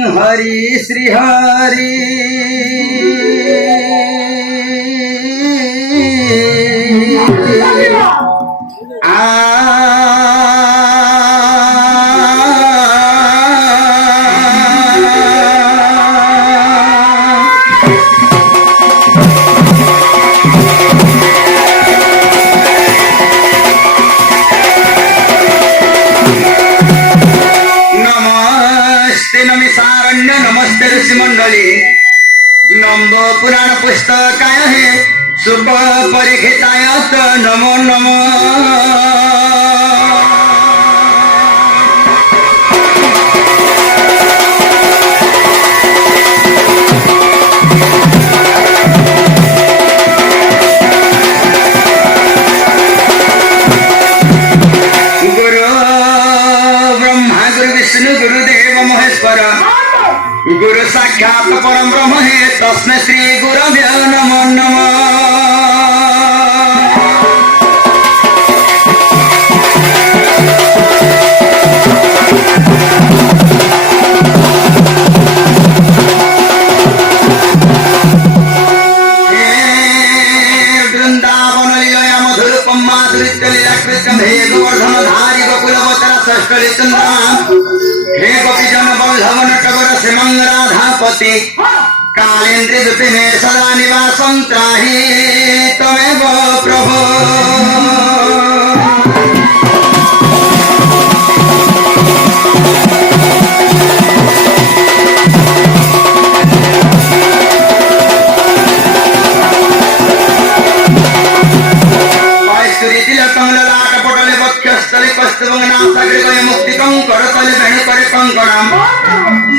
हरि श्री हरि नमस्ते ऋषि मंडली नंद पुराण पुस्तकाय हे सुप परिखिताय नमो नमो गुरु ब्रह्मा गुरु विष्णु गुरुदेव महेश्वर गुरु साक्षात परम ब्रह्म हे तस्मै श्री गुरभ्यो नमो नमः। वृंदावन लीला मधुरूपम माधुरीत्य लीला कृत्यम हे गोवर्धन धारी गोकुल अवतार षष्ठली चंद्रमा हे गोपी जन बल्लभ नटवर से मंगराधापति कालेन्द्र विपिने सदा निवासं त्राहि त्वमेव प्रभो।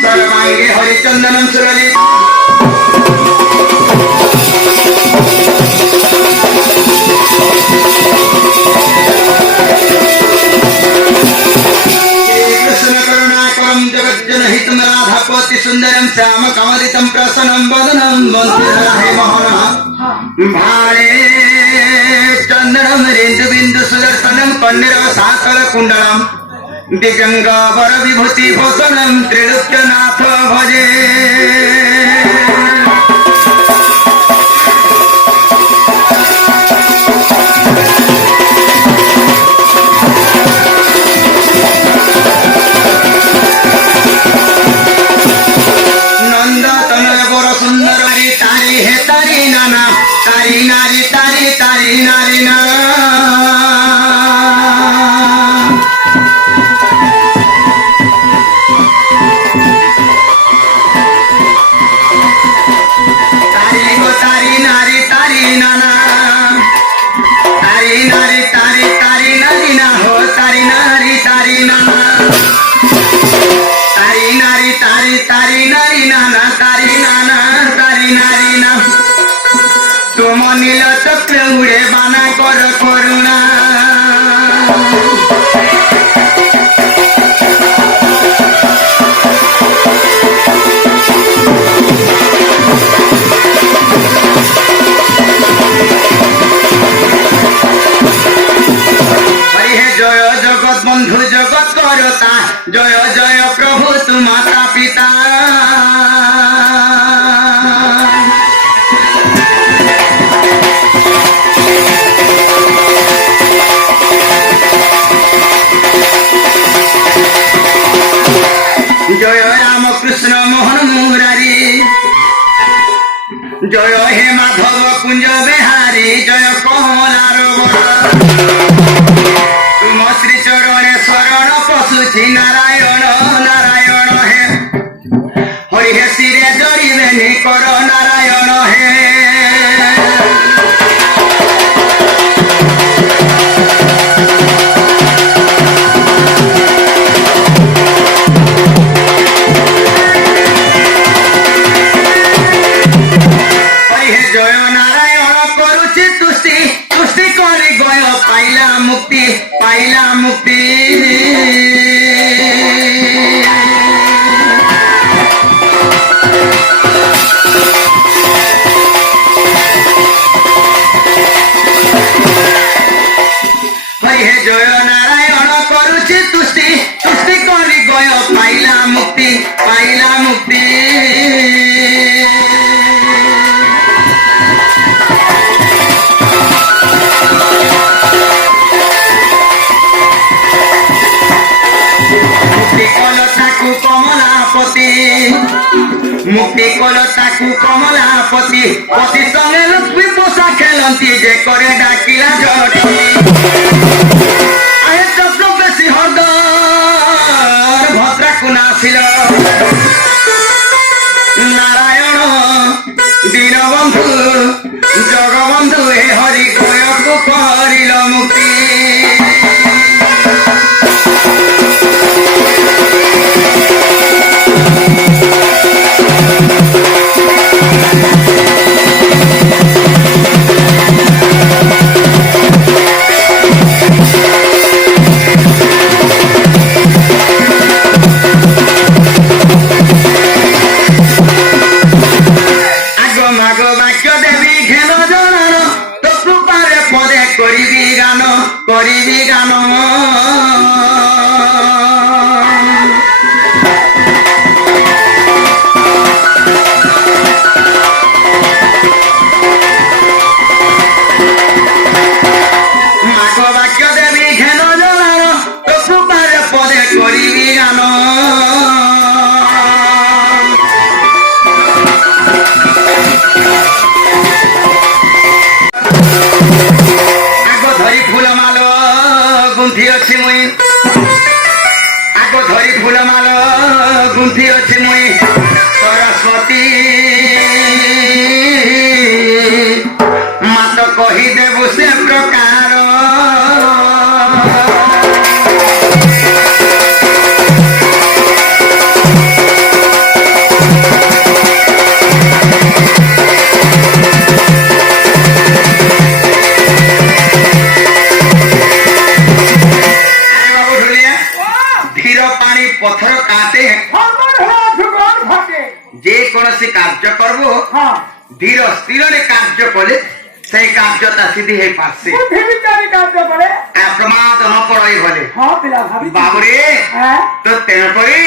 सर्वांगे हरिचंदनम सुरली कृष्ण करुणाकरं जगज्जनहितं राधापति सुंदरं श्याम कमलितं प्रसन्नं वदनं वन्दे मोहनः भाले चंदनं रेन्दु बिंदु सुदर्शनं कन्निरव साकल कुंडलम् दिगंगावर विभूति भूषणं त्रिलोक्यनाथ भजे। नंद तनय बर सुंदर तारी हे तारी नाना तारी नारी तारी तारी नारी नाना तुम नील चक्र उड़े बाना कर करुणा हरि हे जय जगत बंधु जगत करता जय जय प्रभु तु माता पिता जय राम कृष्ण मोहन मुरारी जय हे माधव कुंज बिहारी जय कमलार तुम श्री चरण शरण पशुछि नारायण नारायण हे हरि हे शिरे जड़िबे निकर नारायण हे जय नारायण करुछि तुष्टि तुष्टि करी गय पाइला मुक्त ପତି ମୁକ୍ତି କଲ ତାକୁ କମଳାପତି ପତି ସଙ୍ଗେ ଲକ୍ଷ୍ମୀ ପୋଷା ଖେଳନ୍ତି ଯେ କରେ ଡାକିଲା ଜଟି ଆଏ ଚକ୍ର ବେଶୀ ହରଦର ଭଦ୍ରାକୁ ନାସିଲ ନାରାୟଣ ଦୀନବନ୍ଧୁ ଜଗବନ୍ଧୁ ହେ ହରି ଗୟକୁ କରିଲ ମୁକ୍ତି କରିବି ଗାନ ମାଗ ବାକ୍ୟ ଦେବି ଘେନ ଜଣାଣ ତୋ କୃପାରେ ପଦେ କରିବି ଗାନ ଗୁନ୍ଥି ଅଛି ମୁଇଁ ଆଗ ଧରି ଫୁଲମାଳ ଗୁନ୍ଥି ଅଛି ମୁଇଁ ସରସ୍ୱତୀ ମାତ କହିଦେବୁ ସେ ପ୍ରକାର পথর কাটে যে কোনসি কার্য করব ধীর স্থিরে কার্য কলে সেই কার্যটা সিদ্ধি হয়ে পারছে প্রমাদ ন পড়াই বলে বাবুরে তো তেন করে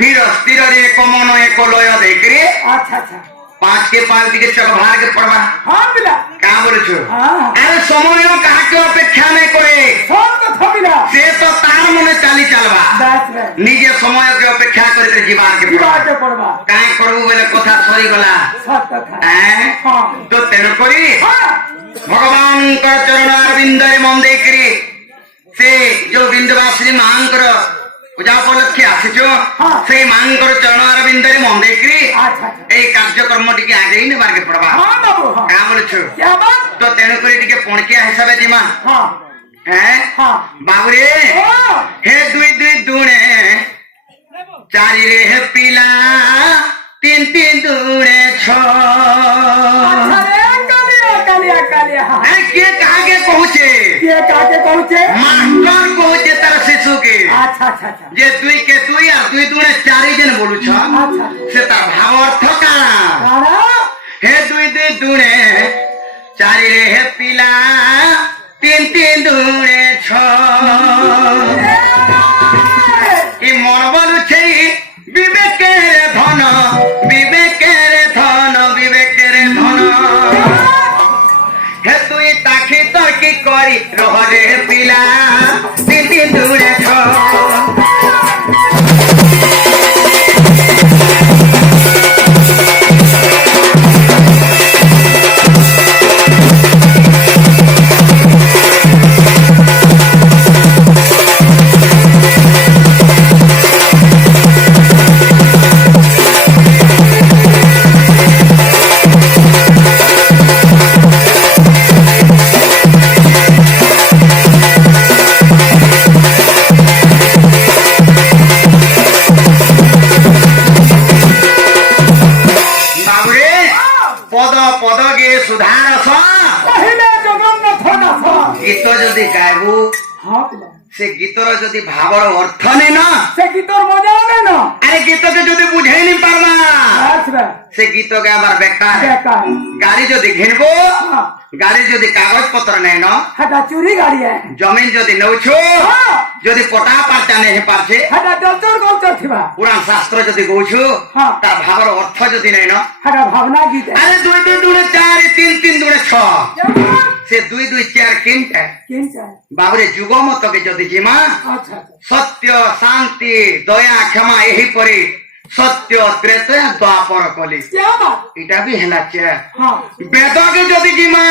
ধীর স্থিরে এক মন এক লয় দেখে पांच के पांच दिखे चक बाहर के पड़वा क्या बोले छो अरे समय कहा के अपेक्षा नहीं करे से तो तार मने चाली चलवा निजे समय के अपेक्षा करे जीवन के पड़वा काहे करबो बोले कथा सरी गला तो तेन करी भगवान का चरण अरविंद रे मन देखरी से जो बिंदवासिनी मांकर पूजा उपलक्षे आसीचो से मांकर चरण अरविंद रे मन देखरी এই কার্যক্রম টিকে আগেই নেবার কে পড়বা क्या बोलছো तो तेन করে টিকে পণকিয়া হিসাবে দিমা হ্যাঁ বাবুরে হে দুই দুই দুনে চারি রে হে পিলা তিন তিন দুনে ছ কে কাকে কହୁছে মাস্টার কହୁছে তার শিশুকে যে তুই কে তুই আর দুই দুনে চারি জন বলুছ সে তার ভাব অর্থ কানা হে দুই দুই দুনে চারি রে হে পিলা তিন তিন দুনে ছ ই মন বলুছে বিবেকের ধন বিবেকের ধন বিবেকের ধন হে তুই তাকে তর্কি করি রহরে পিলা তিন তিন দুনে ছ गीत जदि गायबू से गीतर जदि भावर अर्थ नहीं ना से गीतर मजा नहीं ना अरे गीत के जदि बुझे नहीं पारबा से गीत गाबार बेकार गाड़ी जदि घिनबो गाड़ी जदि कागज पत्र नहीं ना हटा चोरी गाड़ी है जमीन जदि नौछो जदि पटा पाटा नहीं पारछे हटा दलचर गोलचर थिबा पुराण शास्त्र जदि गौछु ता भावर अर्थ जदि नहीं ना हटा भावना गीत है अरे दुई दुई दुने चार तीन तीन दुने छ से दुई दुई चार किनटा बाबरे जुग मत के जदि जीमा सत्य शांति दया क्षमा यही परी সত্য ত্রেতয়া দ্বাপর কলি क्या बात এটা বি হেলা চে हाँ বেদকে যদি জিমা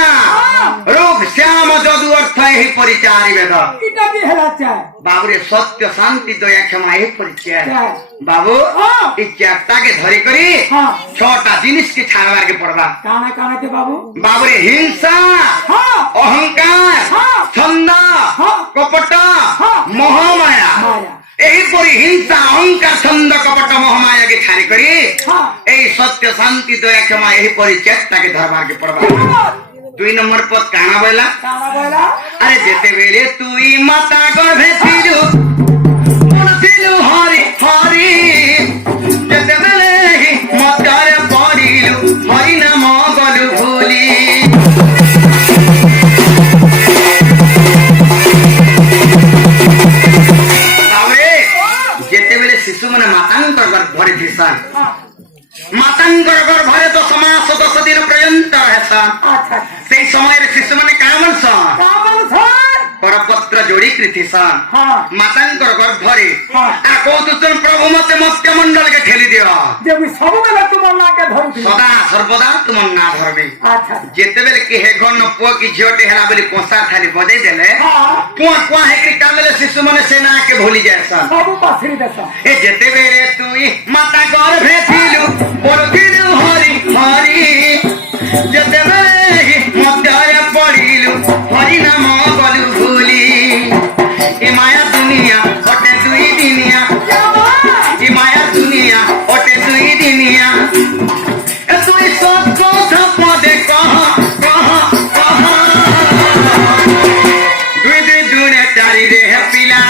রূপ শ্যাম যদু অর্থ এই পরিচারি বেদ इटा भी हेला चाहे বাবুরে সত্য শান্তি দয়া ক্ষমা এই পরিচয় क्या বাবু हाँ এই চারটাকে ধরি করি हाँ ছটা জিনিসকে ছাড়বারকে পড়বা काना के बाबू বাবুরে হিংসা हाँ অহংকার हाँ ছন্দ हाँ কপট हाँ মহামায়া माया এইপরি হিংসা অহংকার ছন্দ কপট মহামায়াকে ছাড়ি করি हाँ এই সত্য শান্তি দয়া ক্ষমা এইপরি চারটাকে ধরবারকে পড়বা क्या बात 2 নম্বর পদ কানা বইলা काना बोला আরে যেতে বেড়ে তুই মাতা গর্ভে ছিলু বলছিলু হরি হরি যেতে বেলে মতারে পড়িলু হরি নাম গলু ভুলি তাহলে যেতেবেলে শিশু মানে মাতাঙ্কর গর্ভরে দিশান हाँ মাতাঙ্কর গর্ভরে 10 মাস 10 দিন পর্যন্ত হেসা अच्छा সেই সময়ের শিশু মানে কামন সন कामन सर করপত্র যোড়ি কৃতিসান हाँ মাতাঙ্কর গর্ভরে হ্যাঁ। কৌতুন প্রভু মতে মত্যমণ্ডলকে ঠেলি দিও जे भी सब बेला तुम ना के धरती সদা সর্বদা তোমার না ধরবে अच्छा যেতেবেলে কি হে ঘন পুଅ কি ঝিଅଟେ ହେଲା ବୋଲି କଂସା ଥାଲି ବଜେଇ ଦେଲେ हाँ କୁଆ କୁଆ ହେଇକି କାମେଲେ ଶିଶୁ ମାନେ ସେ ନାକେ ଭୁଲି ଯାଇସନ୍ सब पासरी देश ଏ ଯେତେବେଳେ ତୁଇ ମାତା ଗର୍ଭେ ଥିଲୁ ବୋଲୁଥିଲୁ ହରି ହରି ଯେତେବେଳେ ମଧ୍ୟରେ ପଡ଼ିଲୁ ହରି ନାମ ଗଲୁ ଭୁଲି ଏ ମାୟା ଦୁନିଆ ଅଟେ ଦୁଇ ଦିନିଆ क्या बात ଏ ମାୟା ଦୁନିଆ ଅଟେ ଦୁଇ ଦିନିଆ ଏ ତୁଇ ସତ ପଦେ କହ କହ କହ ଦୁଇ ଦୁଇ ଦୁନେ ଚାରି ରେ ପିଲା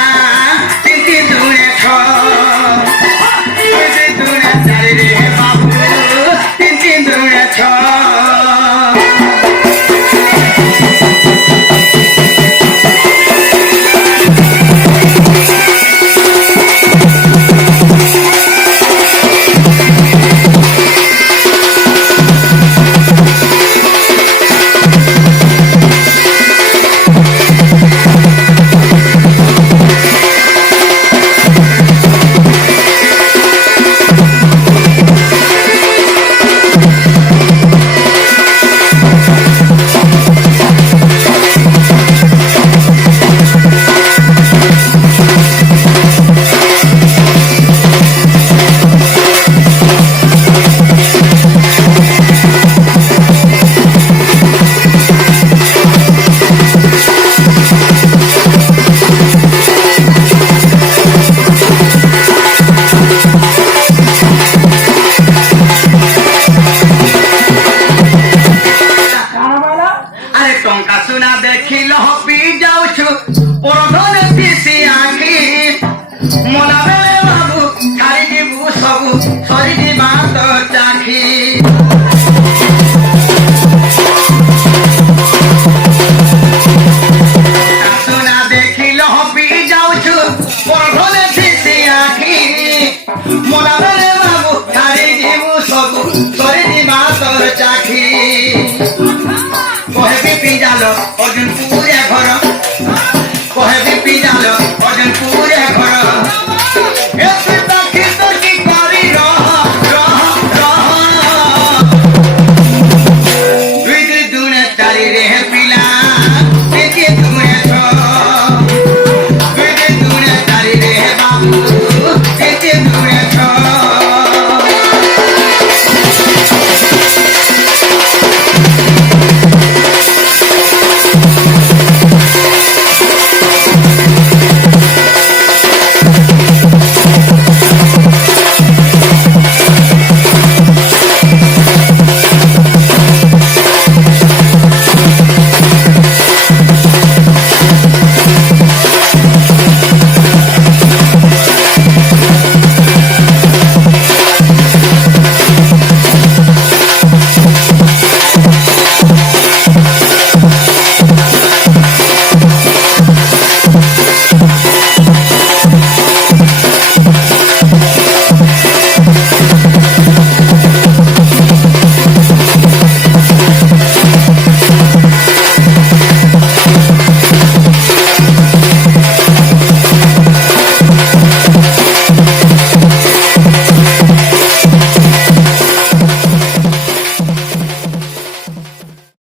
ତିନି ତିନି ଦୁନେ ଛଅ ଦୁଇ ଦୁଇ ଦୁନେ ଚାରି ରେ ବାବୁ ତିନି ତିନି ଦୁନେ ଛଅ काना बोला আরে টঙ্কা সুনা দেখিল হপি যাউছু পরধন পিসি আখি মনা বেলে বাবু ছাড়ি দিবু সবু সরি দিবা তো চাখি সুনা দেখিল হপি যাউছু পরধন পিসি আখি মনা বেলে বাবু ছাড়ি দিবু সবু সরি দিবা তো চাখি কহে পিপি জাল অর্জুন